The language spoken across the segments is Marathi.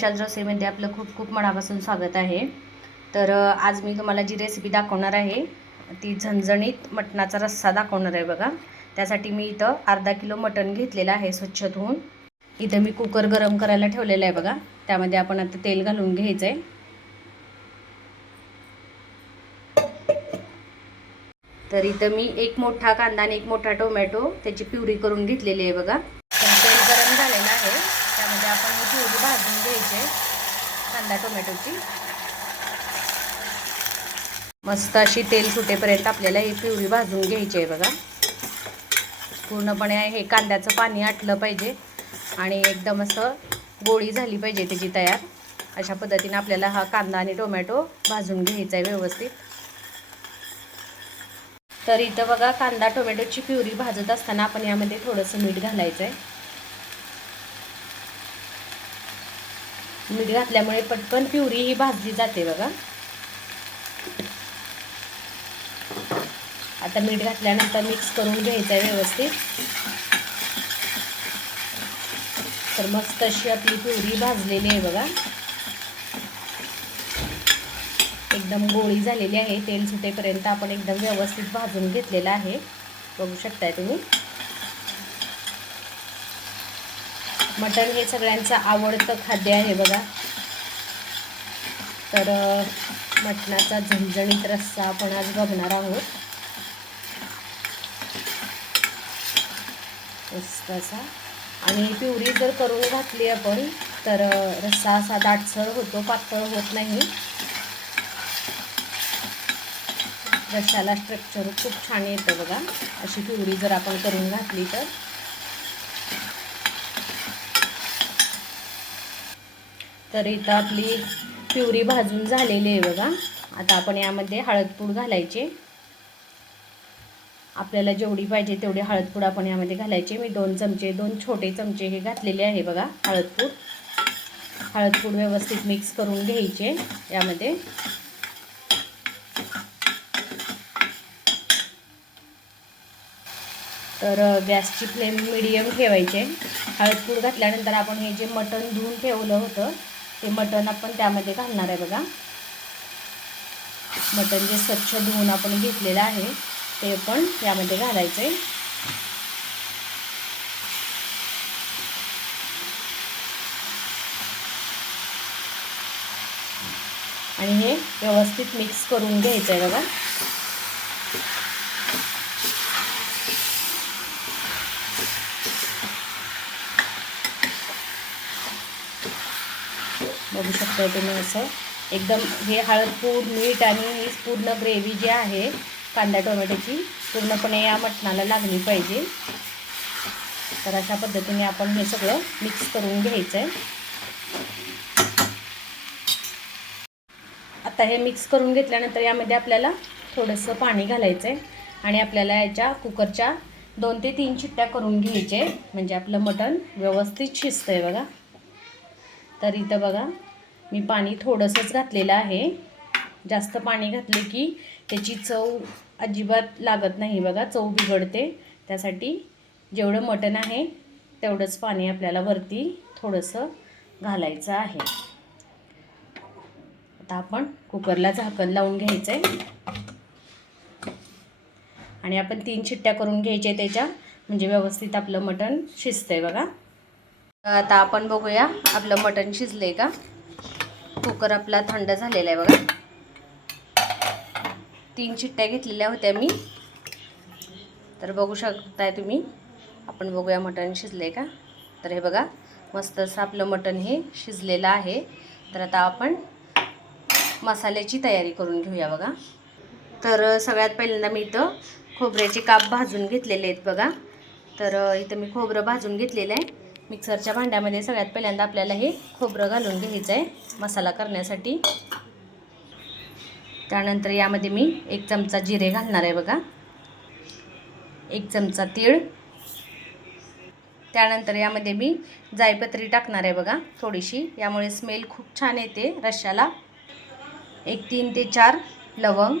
वैशाल रेसिपीमध्ये आपलं खूप खूप मनापासून स्वागत आहे। तर आज मी तुम्हाला जी रेसिपी दाखवणार आहे ती झणझणीत मटणाचा रस्सा दाखवणार आहे बघा। त्यासाठी मी इथं अर्धा किलो मटण घेतलेलं आहे स्वच्छ धुवून। इथं मी कुकर गरम करायला ठेवलेला आहे बघा। त्यामध्ये आपण आता तेल घालून घ्यायचं आहे। तर इथं मी एक मोठा कांदा आणि एक मोठा टोमॅटो त्याची प्युरी करून घेतलेली आहे बघा। तेल गरम झालेलं आहे, त्यामध्ये आपण ही प्युरी भाजून घ्यायची कांदा टोमॅटोची। मस्त अशी तेल सुटेपर्यंत आपल्याला ही प्युरी भाजून घ्यायची आहे बघा। पूर्णपणे हे कांद्याचं पाणी आटलं पाहिजे आणि एकदम असं गोळी झाली पाहिजे त्याची तयार। अशा पद्धतीने आपल्याला हा कांदा आणि टोमॅटो भाजून घ्यायचा आहे व्यवस्थित। तर इथं बघा कांदा टोमॅटोची प्युरी भाजत असताना आपण यामध्ये थोडंसं मीठ घालायचं आहे। मीठ घातल्यामुळे पटकन प्युरी ही भाजली जाते बघा। आता मीठ घातल्यानंतर मिक्स करून घ्यायचं आहे व्यवस्थित। तर मस्त अशी आपली प्युरी भाजलेली आहे बघा, एकदम गोळी झालेली आहे। तेल सुटेपर्यंत आपण एकदम व्यवस्थित भाजून घेतलेला आहे, बघू शकताय तुम्ही। मटण हे सगळ्यांचं आवडतं खाद्य आहे बघा। तर मटणाचा झणझणीत रस्सा आपण आज बघणार आहोत। मस्त असा, आणि प्युरी जर करून घातली आपण तर रस्सा असा दाटसर होतो, पातळ होत नाही। रस्स्याला स्ट्रक्चर खूप छान येतं बघा अशी प्युरी जर आपण करून घातली तर। तर इथं आपली प्युरी भाजून झालेली आहे बघा। आता आपण यामध्ये हळदपूड घालायचे। आपल्याला जेवढी पाहिजे तेवढी हळदपूड आपण यामध्ये घालायची। मी 2 छोटे चमचे हे घातलेले आहे बघा हळदपूड। हळदपूड व्यवस्थित मिक्स करून घ्यायचे यामध्ये। तर गॅसची फ्लेम मीडियम ठेवायचे। हळदपूड घातल्यानंतर आपण हे जे मटण धुवून ठेवलं होतं ते मटण आपण त्यामध्ये घालणार आहे बघा। मटण जे स्वच्छ धुवून आपण घेतलेलं आहे ते पण यामध्ये घालायचे। आणि हे व्यवस्थित मिक्स करून घ्यायचं आहे बघा। बघू शकता तुम्ही असं एकदम हे हळदपूड मीठ आणि ही पूर्ण ग्रेव्ही जी आहे कांदा टोमॅटोची पूर्णपणे या मटणाला लागली पाहिजे। तर अशा पद्धतीने आपण हे सगळं मिक्स करून घ्यायचं आहे। आता हे मिक्स करून घेतल्यानंतर यामध्ये आपल्याला थोडंसं पाणी घालायचं आहे आणि आपल्याला याच्या कुकरच्या 2 ते 3 शिट्ट्या करून घ्यायचे, म्हणजे आपलं मटण व्यवस्थित शिजतंय बघा। तर इथं बघा मी पाणी थोडंसंच घातलेलं आहे। जास्त पाणी घातले की त्याची चव अजिबात लागत नाही बघा, चव बिघडते। त्यासाठी जेवढं मटण आहे तेवढंच पाणी आपल्याला वरती थोडंसं घालायचं आहे। आता आपण कुकरला झाकण लावून घ्यायचं आहे आणि आपण 3 शिट्ट्या करून घ्यायचे त्याच्या, म्हणजे व्यवस्थित आपलं मटण शिजतंय बघा। आता आपण बघूया आपलं मटण शिजले का। कुकर आपला थंड झालेला आहे बघा। 3 शिट्ट्या घेतलेल्या होत्या मी, तर बघू शकताय तुम्ही। आपण बघूया मटण शिजले का। तर हे बघा मस्त असं आपलं मटण हे शिजलेलं आहे। तर आता आपण मसाल्याची तयारी करून घेऊया बघा। तर सगळ्यात पहिल्यांदा मी इथं खोबऱ्याचे काप भाजून घेतलेले आहेत बघा। तर इथं मी खोबरं भाजून घेतलेलं आहे। मिक्सरच्या भांड्यामध्ये सगळ्यात पहिल्यांदा आपल्याला हे खोबरं घालून घ्यायचं आहे मसाला करण्यासाठी। त्यानंतर यामध्ये मी 1 चमचा जिरे घालणार आहे बघा, 1 चमचा तीळ। त्यानंतर यामध्ये मी जायपत्री टाकणार आहे बघा थोडीशी, यामुळे स्मेल खूप छान येते रश्श्याला। 3 ते 4 लवंग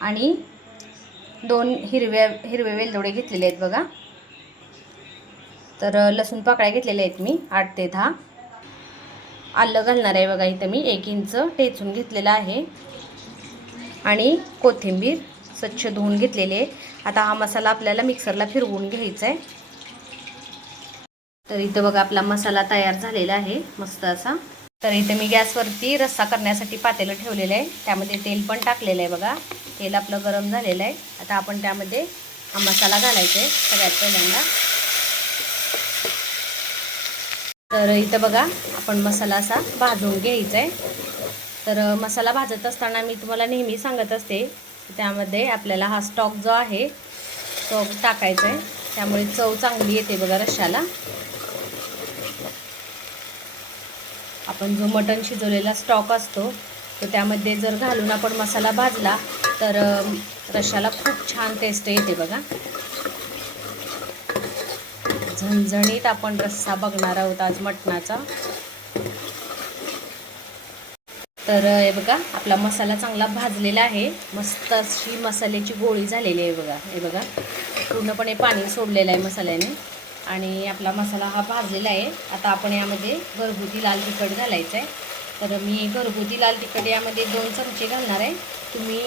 आणि 2 हिरवे वेलदोडे घेतलेले आहेत बघा। तर लसूण पाकळ्या घेतलेल्या आहेत मी 8 ते 10. आलं घालणार आहे बघा, इथं मी 1 इंच ठेचून घेतलेलं आहे. आणि कोथिंबीर स्वच्छ धुवून घेतलेली आहे. आता हा मसाला आपल्याला मिक्सरला फिरवून घ्यायचा आहे. तर इथं बघा आपला मसाला तयार झालेला आहे मस्त असा. तर इथं मी गॅसवरती रस्सा करण्यासाठी पातेलं ठेवलेलं आहे. त्यामध्ये तेल पण टाकलेलं आहे बघा. तेल आपलं गरम झालेलं आहे. आता आपण त्यामध्ये हा मसाला घालायचा आहे सगळ्यात पहिल्यांदा. तर इथं बघा आपण मसाला असा भाजून घ्यायचा आहे. तर मसाला भाजत असताना मी तुम्हाला नेहमी सांगत असते, त्यामध्ये आपल्याला हा स्टॉक जो आहे तो टाकायचा आहे. त्यामुळे चव चांगली येते बघा रश्श्याला. आपण जो मटण शिजवलेला स्टॉक असतो तो त्यामध्ये जर घालून आपण मसाला भाजला तर रश्श्याला खूप छान टेस्ट येते बघा. झणझणीत आपण रस्सा बघणार आहोत आज मटणाचा. तर हे बघा आपला मसाला चांगला भाजलेला आहे. मस्त अशी मसाल्याची गोळी झालेली आहे बघा. हे बघा पूर्णपणे पाणी सोडलेलं आहे मसाल्याने आणि आपला मसाला हा भाजलेला आहे. आता आपण यामध्ये घरगुती लाल तिखट घालायचं आहे. तर मी घरगुती लाल तिखट यामध्ये 2 चमचे घालणार आहे. तुम्ही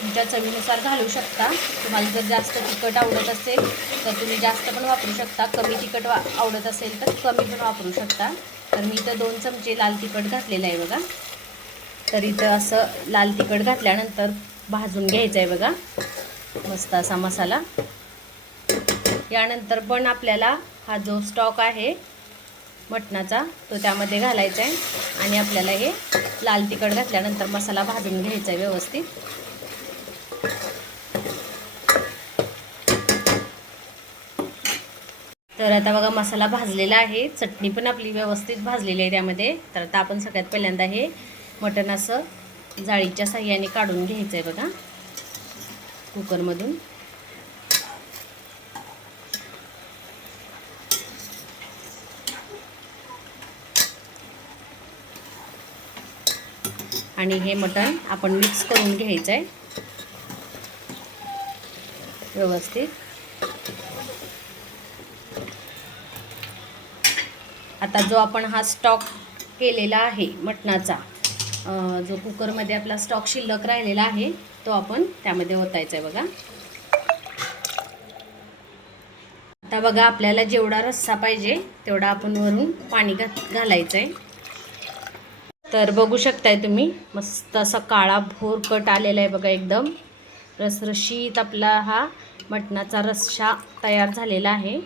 तुमच्या चवीनुसार घालू शकता. तुम्हाला जर जास्त तिखट आवडत असेल तर तुम्ही जास्त पण वापरू शकता. कमी तिखट आवडत असेल तर कमी पण वापरू शकता. तर मी इथं 2 चमचे लाल तिखट घातलेलं आहे बघा. तर इथं असं लाल तिखट घातल्यानंतर भाजून घ्यायचं आहे बघा मस्त असा मसाला. यानंतर पण आपल्याला हा जो स्टॉक आहे मटणाचा तो त्यामध्ये घालायचा आहे आणि आपल्याला हे लाल तिखट घातल्यानंतर मसाला भाजून घ्यायचा आहे व्यवस्थित. तर आता बघा मसाला भाजलेला आहे. चटणी पण आपली व्यवस्थित भाजलेली आहे त्यामध्ये. तर आता आपण सगळ्यात पहिल्यांदा हे मटण असं जाळीच्या साह्याने काढून घ्यायचं आहे बघा कुकरमधून. आणि हे मटण आपण मिक्स करून घ्यायचं आहे व्यवस्थित. आता जो आपण हा स्टॉक केलेला आहे मटणाचा, जो कुकरमध्ये आपला स्टॉक शिल्लक राहिलेला आहे तो आपण त्यामध्ये ओतायचा आहे बघा. आता बघा आपल्याला जेवढा रस्सा पाहिजे तेवढा आपण वरून पाणी घालायचं आहे. तर बघू शकताय तुम्ही मस्त असा काळा भोर कट आलेला आहे बघा. एकदम रसरशीत आपला हा मटणाचा रस्सा तयार झालेला आहे.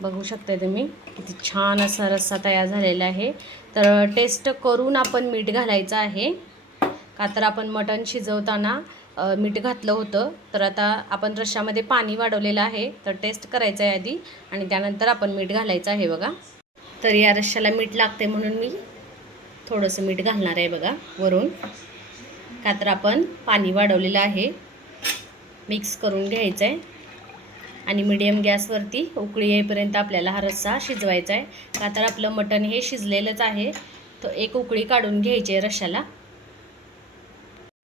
बघू शकताय तुम्ही किती छान असा रस्सा तयार झालेला आहे. तर टेस्ट करून आपण मीठ घालायचं आहे. का तर आपण मटण शिजवताना मीठ घातलं होतं. तर आता आपण रश्श्यामध्ये पाणी वाढवलेलं आहे. तर टेस्ट करायचं आहे आधी आणि त्यानंतर आपण मीठ घालायचं आहे बघा. तर या रश्श्याला मीठ लागते म्हणून मी थोडंसं मीठ घालणार आहे बघा वरून. का तर आपण पाणी वाढवलेलं आहे. मिक्स करून घ्यायचं आहे आणि मीडियम गॅसवरती उकळी येईपर्यंत आपल्याला हा रस्सा शिजवायचा आहे. का तर आपलं मटण हे शिजलेलंच आहे. तो एक उकळी काढून घ्यायची आहे रश्श्याला.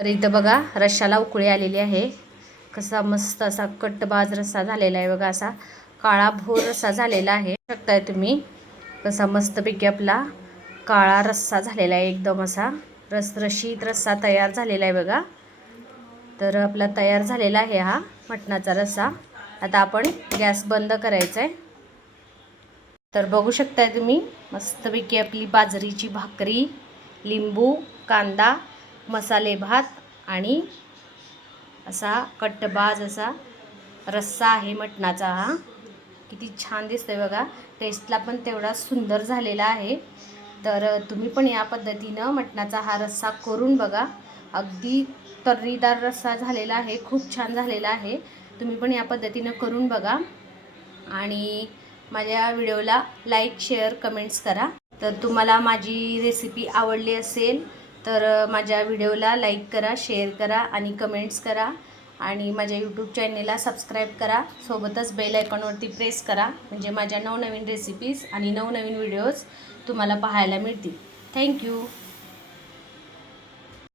तर इथं बघा रश्श्याला उकळी आलेली आहे. कसा मस्त असा कट्टबाज रस्सा झालेला आहे बघा. असा काळा भोर रस्सा झालेला आहे. बघताय तुम्ही कसा मस्तपैकी आपला काळा रस्सा झालेला आहे. एकदम असा रसरशीत रस्सा तयार झालेला आहे बघा. तर आपला तयार झालेला आहे हा मटणाचा रस्सा. आता आपण गॅस बंद करायचा आहे. तर बघू शकताय तुम्ही मस्तपैकी आपली बाजरीची भाकरी, लिंबू, कांदा, मसाले भात आणि असा कट्टबाज असा रस्सा आहे मटणाचा हा. किती छान दिसतोय बघा. टेस्टला पण तेवढा सुंदर झालेला आहे. तर तुम्ही पण या पद्धतीनं मटणाचा हा रस्सा करून बघा. अगदी तर्रीदार रस्सा झालेला आहे. खूप छान झालेला आहे. तुम्ही पण या पद्धतीनं करून बघा आणि माझ्या व्हिडिओला लाईक, शेअर, कमेंट्स करा. तर तुम्हाला माझी रेसिपी आवडली असेल तर माझ्या व्हिडिओला लाईक करा, शेअर करा आणि कमेंट्स करा आणि माझ्या यूट्यूब चॅनेलला सबस्क्राईब करा. सोबतच बेल आयकॉनवरती प्रेस करा म्हणजे माझ्या नवनवीन रेसिपीज आणि नवनवीन व्हिडिओज तुम्हाला पाहायला मिळतील. थँक्यू.